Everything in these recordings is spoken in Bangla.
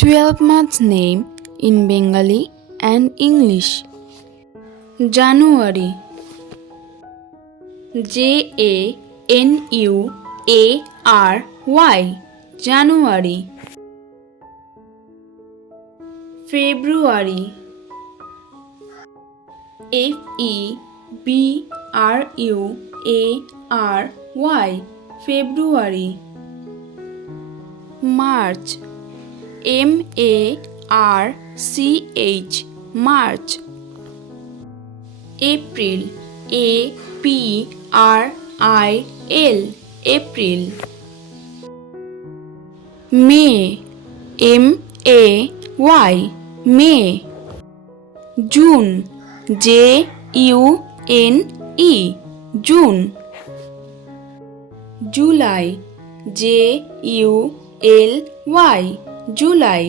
12 month name in Bengali and English. January J A N U A R Y January February F E B R U A R Y February March M A R C H March April A P R I L April May M A Y May June J U N E June July J U L Y July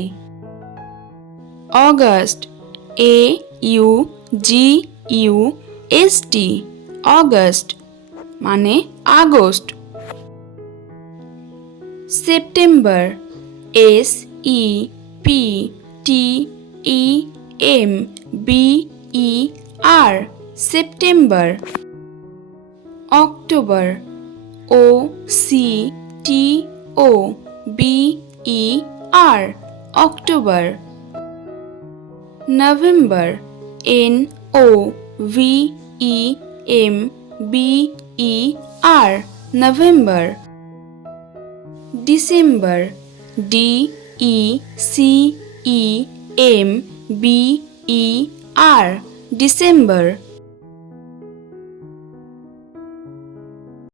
August A U G U S T August মানে August September S E P T E M B E R September October O C T O B E R. October November N O V E M B E R November December D E C E M B E R December